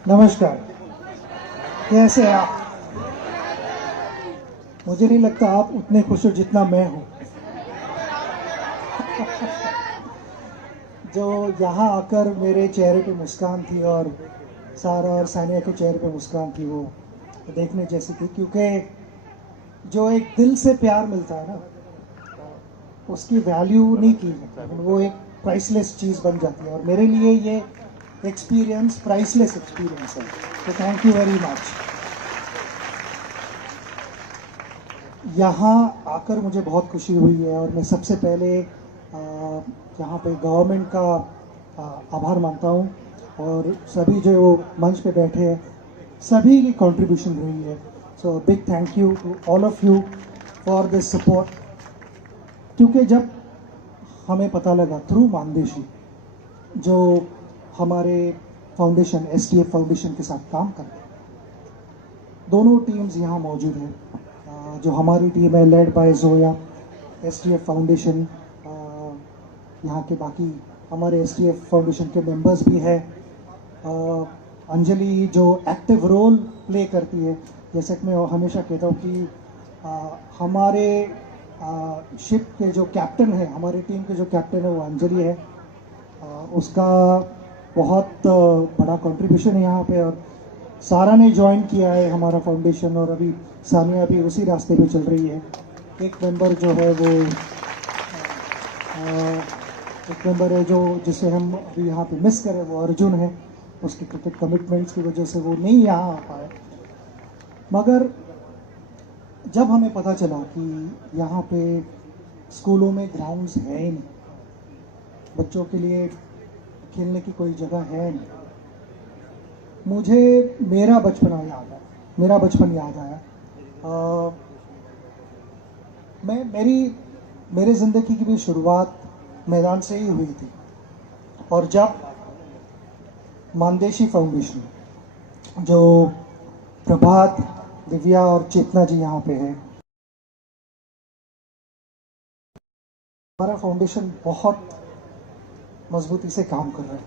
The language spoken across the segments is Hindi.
नमस्कार, कैसे हैं आप? मुझे नहीं लगता आप उतने खुश हो जितना मैं हूँ। जो यहाँ आकर मेरे चेहरे पे मुस्कान थी और सारा और सानिया के चेहरे पे मुस्कान थी, वो देखने जैसी थी। क्योंकि जो एक दिल से प्यार मिलता है ना, उसकी वैल्यू नहीं की जाती, वो एक प्राइसलेस चीज़ बन जाती है। और मेरे लिए ये एक्सपीरियंस प्राइसलेस एक्सपीरियंस है। तो थैंक यू वेरी मच। यहाँ आकर मुझे बहुत खुशी हुई है और मैं सबसे पहले यहाँ पे गवर्नमेंट का आभार मानता हूँ। और सभी जो मंच पे बैठे हैं, सभी की कंट्रीब्यूशन रही है। So big thank you to all of you for this support. क्योंकि जब हमें पता लगा थ्रू मानदेशी, जो हमारे फाउंडेशन STF फाउंडेशन के साथ काम करते हैं, दोनों टीम्स यहाँ मौजूद हैं। जो हमारी टीम है led by Zoya, STF foundation, यहाँ के बाकी हमारे STF फाउंडेशन के मेंबर्स भी हैं। अंजलि जो एक्टिव रोल प्ले करती है, जैसे कि मैं हमेशा कहता हूँ कि हमारे शिप के जो कैप्टन है, हमारी टीम के जो कैप्टन है वो अंजलि है। उसका बहुत बड़ा कंट्रीब्यूशन है यहाँ पे। और सारा ने ज्वाइन किया है हमारा फाउंडेशन, और अभी सानिया भी उसी रास्ते पे चल रही है। एक मेंबर जो है वो एक मेंबर है जो जिसे हम अभी यहाँ पे मिस करें, वो अर्जुन है। उसकी क्रिकेट कमिटमेंट्स की वजह से वो नहीं यहाँ आ पाए। मगर जब हमें पता चला कि यहाँ पे स्कूलों में ग्राउंड्स है ही नहीं, बच्चों के लिए खेलने की कोई जगह है नहीं, मुझे मेरा बचपन याद आया। मेरे ज़िंदगी की भी शुरुआत मैदान से ही हुई थी। और जब मानदेशी फाउंडेशन, जो प्रभात, दिव्या और चेतना जी यहाँ पे है, हमारा फाउंडेशन बहुत मजबूती से काम कर रहा है।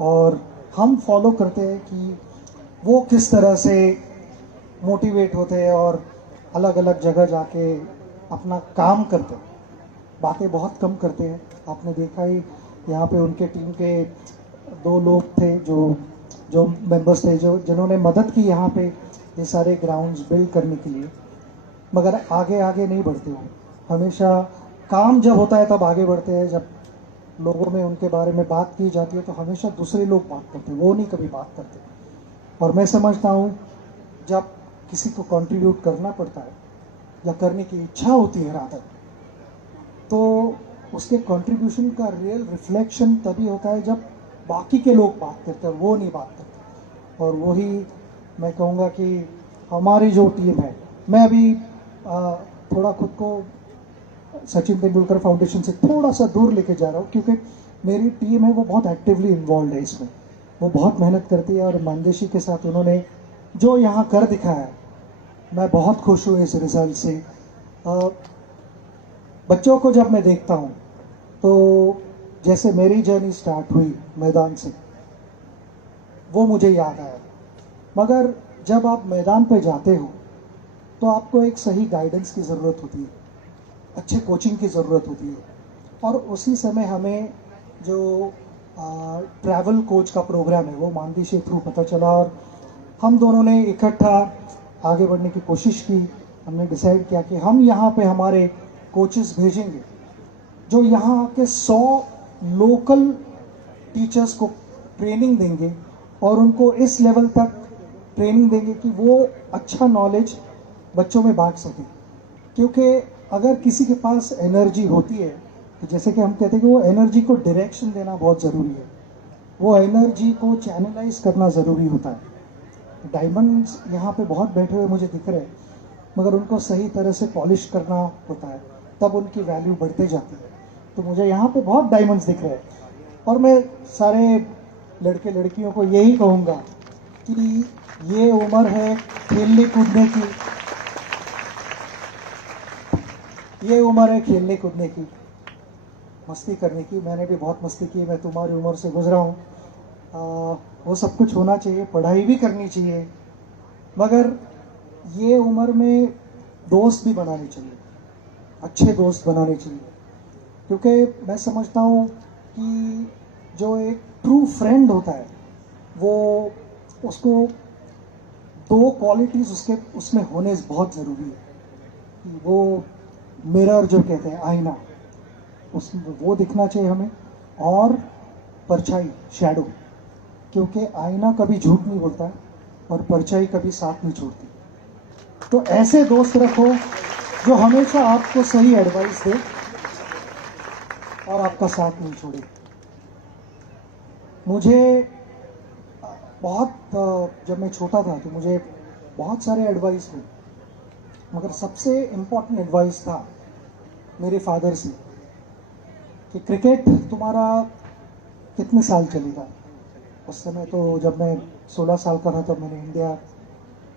और हम फॉलो करते हैं कि वो किस तरह से मोटिवेट होते हैं और अलग अलग जगह जाके अपना काम करते हैं। बातें बहुत कम करते हैं। आपने देखा ही, यहाँ पे उनके टीम के 2 लोग थे जो मेंबर्स थे, जिन्होंने मदद की यहाँ पे ये सारे ग्राउंड्स बिल्ड करने के लिए। मगर आगे आगे नहीं बढ़ते हो। हमेशा काम जब होता है तब आगे बढ़ते हैं। जब लोगों में उनके बारे में बात की जाती है तो हमेशा दूसरे लोग बात करते हैं, वो नहीं कभी बात करते। और मैं समझता हूँ जब किसी को कंट्रीब्यूट करना पड़ता है या करने की इच्छा होती है रादर, तो उसके कंट्रीब्यूशन का रियल रिफ्लेक्शन तभी होता है जब बाकी के लोग बात करते हैं, वो नहीं बात करते। और वही मैं कहूँगा कि हमारी जो टीम है, मैं अभी थोड़ा खुद को सचिन तेंदुलकर फाउंडेशन से थोड़ा सा दूर लेके जा रहा हूँ, क्योंकि मेरी टीम है वो बहुत एक्टिवली इन्वॉल्व है इसमें। वो बहुत मेहनत करती है और मानदेशी के साथ उन्होंने जो यहाँ कर दिखाया है, मैं बहुत खुश हूँ इस रिजल्ट से। बच्चों को जब मैं देखता हूँ तो जैसे मेरी जर्नी स्टार्ट हुई मैदान से, वो मुझे याद आया। मगर जब आप मैदान पे जाते हो तो आपको एक सही गाइडेंस की ज़रूरत होती है, अच्छे कोचिंग की ज़रूरत होती है। और उसी समय हमें जो ट्रैवल कोच का प्रोग्राम है वो मानदेशी थ्रू पता चला, और हम दोनों ने इकट्ठा आगे बढ़ने की कोशिश की। हमने डिसाइड किया कि हम यहाँ पे हमारे कोचेस भेजेंगे जो यहाँ के 100 लोकल टीचर्स को ट्रेनिंग देंगे और उनको इस लेवल तक ट्रेनिंग देंगे कि वो अच्छा नॉलेज बच्चों में बांट सकें। क्योंकि अगर किसी के पास एनर्जी होती है तो जैसे कि हम कहते हैं कि वो एनर्जी को डायरेक्शन देना बहुत ज़रूरी है, वो एनर्जी को चैनलाइज करना ज़रूरी होता है। डायमंड्स यहाँ पे बहुत बैठे हुए मुझे दिख रहे हैं, मगर उनको सही तरह से पॉलिश करना होता है, तब उनकी वैल्यू बढ़ते जाती है। तो मुझे यहाँ पे बहुत डायमंड्स दिख रहे हैं। और मैं सारे लड़के लड़कियों को यही कहूँगा कि ये उम्र है खेलने कूदने की, ये उम्र है खेलने कूदने की, मस्ती करने की। मैंने भी बहुत मस्ती की, मैं तुम्हारी उम्र से गुजरा हूँ। वो सब कुछ होना चाहिए, पढ़ाई भी करनी चाहिए, मगर ये उम्र में दोस्त भी बनाने चाहिए, अच्छे दोस्त बनाने चाहिए। क्योंकि मैं समझता हूँ कि जो एक ट्रू फ्रेंड होता है वो उसको दो क्वालिटीज़ उसके उसमें होने बहुत ज़रूरी है कि वो मिरर जो कहते हैं, आईना, उसमें वो दिखना चाहिए हमें, और परछाई, शैडो, क्योंकि आईना कभी झूठ नहीं बोलता है और परछाई कभी साथ नहीं छोड़ती। तो ऐसे दोस्त रखो जो हमेशा आपको सही एडवाइस दे और आपका साथ नहीं छोड़े। मुझे जब मैं छोटा था तो मुझे बहुत सारे एडवाइस हुए, मगर सबसे इम्पोर्टेंट एडवाइस था मेरे फादर से कि क्रिकेट तुम्हारा कितने साल चलेगा। उस समय तो जब मैं 16 साल का था तब मैंने इंडिया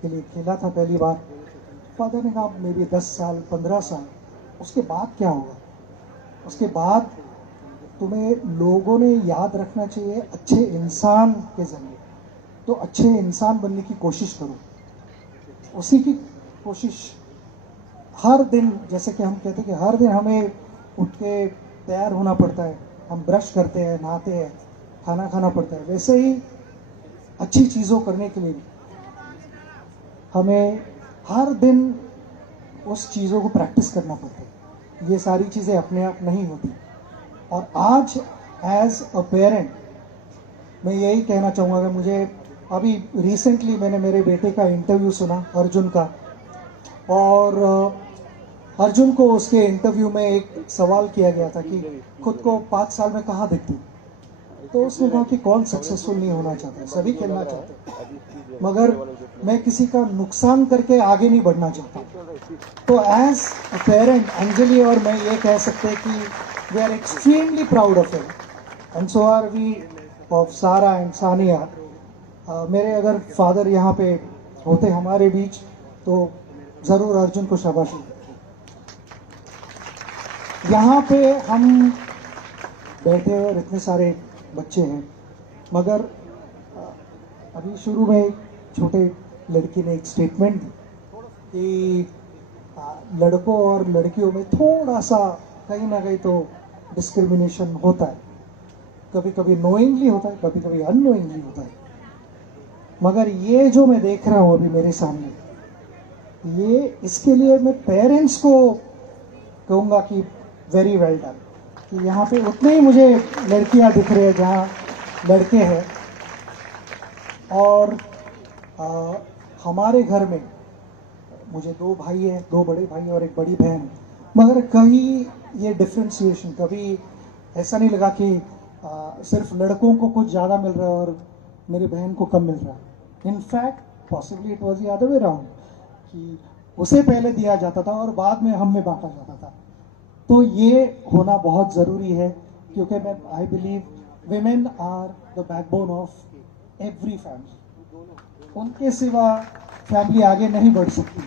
के लिए खेला था पहली बार। फादर ने कहा मे बी 10 साल, 15 साल, उसके बाद क्या होगा? उसके बाद तुम्हें लोगों ने याद रखना चाहिए अच्छे इंसान के जरिए, तो अच्छे इंसान बनने की कोशिश करो। उसी की कोशिश हर दिन, जैसे कि हम कहते हैं कि हर दिन हमें उठ के तैयार होना पड़ता है, हम ब्रश करते हैं, नहाते हैं, खाना खाना पड़ता है, वैसे ही अच्छी चीज़ों करने के लिए भी हमें हर दिन उस चीज़ों को प्रैक्टिस करना पड़ता है। ये सारी चीज़ें अपने आप नहीं होती। और आज एज अ पेरेंट मैं यही कहना चाहूँगा कि मुझे अभी रिसेंटली मैंने मेरे बेटे का इंटरव्यू सुना, अर्जुन का, और अर्जुन को उसके इंटरव्यू में एक सवाल किया गया था कि खुद को 5 साल में कहाँ देखती, तो उसने कहा कि कौन सक्सेसफुल नहीं होना चाहता, सभी खेलना चाहते, मगर मैं किसी का नुकसान करके आगे नहीं बढ़ना चाहता। तो एज अ पेरेंट अंजलि और मैं ये कह सकते हैं कि we are extremely proud of him and so are we of Sara and Sania. मेरे अगर फादर यहाँ पे होते हमारे बीच तो ज़रूर अर्जुन को शाबाशी। यहाँ पे हम बैठे और इतने सारे बच्चे हैं, मगर अभी शुरू में छोटे लड़की ने एक स्टेटमेंट दी कि लड़कों और लड़कियों में थोड़ा सा कहीं ना कहीं तो डिस्क्रिमिनेशन होता है, कभी कभी नोइंगली होता है, कभी कभी अननोइंगली होता है। मगर ये जो मैं देख रहा हूँ अभी मेरे सामने, ये इसके लिए मैं पेरेंट्स को कहूँगा कि वेरी वेल डन, कि यहाँ पे उतने ही मुझे लड़कियाँ दिख रही है जहाँ लड़के हैं। और हमारे घर में मुझे 2 भाई हैं, 2 बड़े भाई और एक बड़ी बहन, मगर कहीं ये डिफ्रेंशिएशन कभी ऐसा नहीं लगा कि सिर्फ लड़कों को कुछ ज़्यादा मिल रहा है और मेरी बहन को कम मिल रहा है। In fact possibly it was the other way round, कि उसे पहले दिया जाता था और बाद में हम में बांटा जाता था। तो ये होना बहुत ज़रूरी है, क्योंकि मैं I believe women are the backbone of every family. उनके सिवा फैमिली आगे नहीं बढ़ सकती।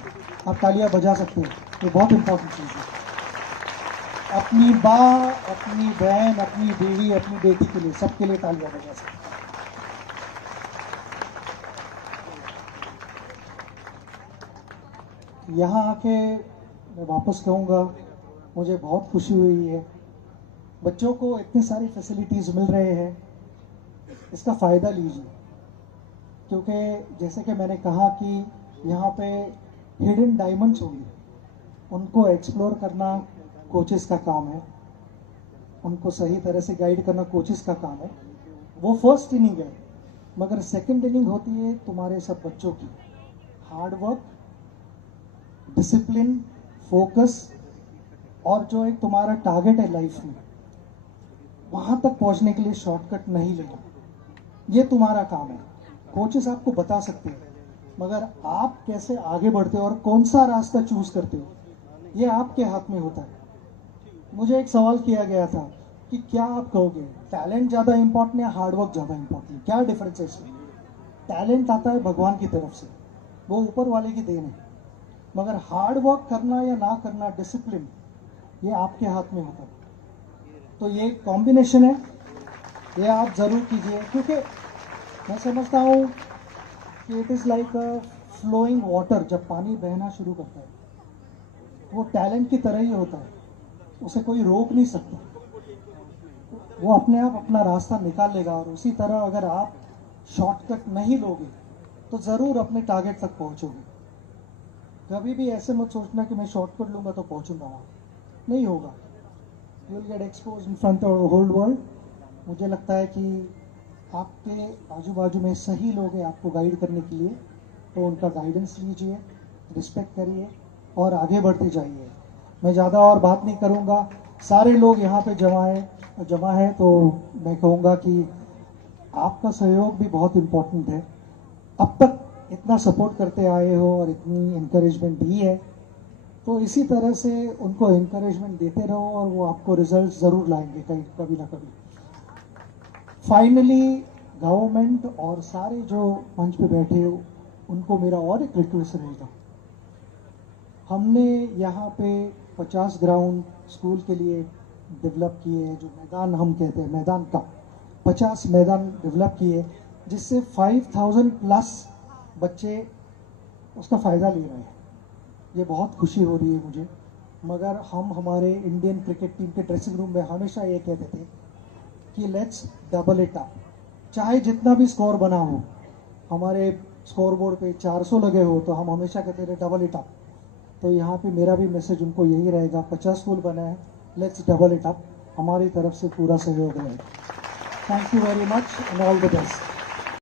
आप तालियां बजा सकते हो, ये बहुत इंपॉर्टेंट चीज़ है। अपनी माँ, अपनी बहन, अपनी बीवी, अपनी बेटी के लिए, सबके लिए तालियां बजा सकते हो। यहाँ आके मैं वापस कहूँगा मुझे बहुत खुशी हुई है। बच्चों को इतनी सारी फैसिलिटीज़ मिल रहे हैं, इसका फ़ायदा लीजिए, क्योंकि जैसे कि मैंने कहा कि यहाँ पे हिडन डायमंड्स होंगे, उनको एक्सप्लोर करना कोचेस का काम है, उनको सही तरह से गाइड करना कोचेस का काम है। वो फर्स्ट इनिंग है, मगर सेकंड इनिंग होती है तुम्हारे सब बच्चों की। हार्ड वर्क, डिसिप्लिन, फोकस, और जो एक तुम्हारा टारगेट है लाइफ में, वहाँ तक पहुँचने के लिए शॉर्टकट नहीं लेना, ये तुम्हारा काम है। कोचेस आपको बता सकते हैं, मगर आप कैसे आगे बढ़ते हो और कौन सा रास्ता चूज करते हो, ये आपके हाथ में होता है। मुझे एक सवाल किया गया था कि क्या आप कहोगे टैलेंट ज़्यादा इंपॉर्टेंट या हार्डवर्क ज़्यादा इंपॉर्टेंट, क्या डिफरेंस है इसमें? टैलेंट आता है भगवान की तरफ से, वो ऊपर वाले की देन है, मगर हार्ड वर्क करना या ना करना, डिसिप्लिन, ये आपके हाथ में होता है। तो ये कॉम्बिनेशन है, ये आप ज़रूर कीजिए, क्योंकि मैं समझता हूँ कि it is like a flowing water. जब पानी बहना शुरू करता है वो टैलेंट की तरह ही होता है, उसे कोई रोक नहीं सकता, वो अपने आप अपना रास्ता निकाल लेगा। और उसी तरह अगर आप शॉर्टकट नहीं लोगे तो ज़रूर अपने टारगेट तक पहुंचोगे। कभी भी ऐसे मत सोचना कि मैं शॉर्टकट लूँगा तो पहुंचूंगा वहाँ, नहीं होगा। You will get expose in front of the whole world. मुझे लगता है कि आपके आजू बाजू में सही लोग हैं आपको गाइड करने के लिए, तो उनका गाइडेंस लीजिए, रिस्पेक्ट करिए और आगे बढ़ते जाइए। मैं ज़्यादा और बात नहीं करूँगा, सारे लोग यहाँ पे जमा है तो मैं कहूँगा कि आपका सहयोग भी बहुत इम्पोर्टेंट है। अब तक इतना सपोर्ट करते आए हो और इतनी इंकरेजमेंट दी है, तो इसी तरह से उनको इंकरेजमेंट देते रहो और वो आपको रिजल्ट ज़रूर लाएंगे कहीं कभी ना कभी। फाइनली गवर्नमेंट और सारे जो मंच पे बैठे हो उनको मेरा और एक रिक्वेस्ट रहेगा, हमने यहाँ पे 50 ग्राउंड स्कूल के लिए डेवलप किए हैं, जो मैदान हम कहते हैं मैदान का 50 मैदान डेवलप किए, जिससे 5000 प्लस बच्चे उसका फ़ायदा ले रहे हैं। ये बहुत खुशी हो रही है मुझे। मगर हम हमारे इंडियन क्रिकेट टीम के ड्रेसिंग रूम में हमेशा ये कहते थे कि लेट्स डबल इट अप, चाहे जितना भी स्कोर बना हो। हमारे स्कोर बोर्ड पे 400 लगे हो तो हम हमेशा कहते थे डबल इट अप। तो यहाँ पे मेरा भी मैसेज उनको यही रहेगा, 50 स्कूल बना है, लेट्स डबल इट अप, हमारी तरफ से पूरा सहयोग रहेगा। Thank you very much and all the best.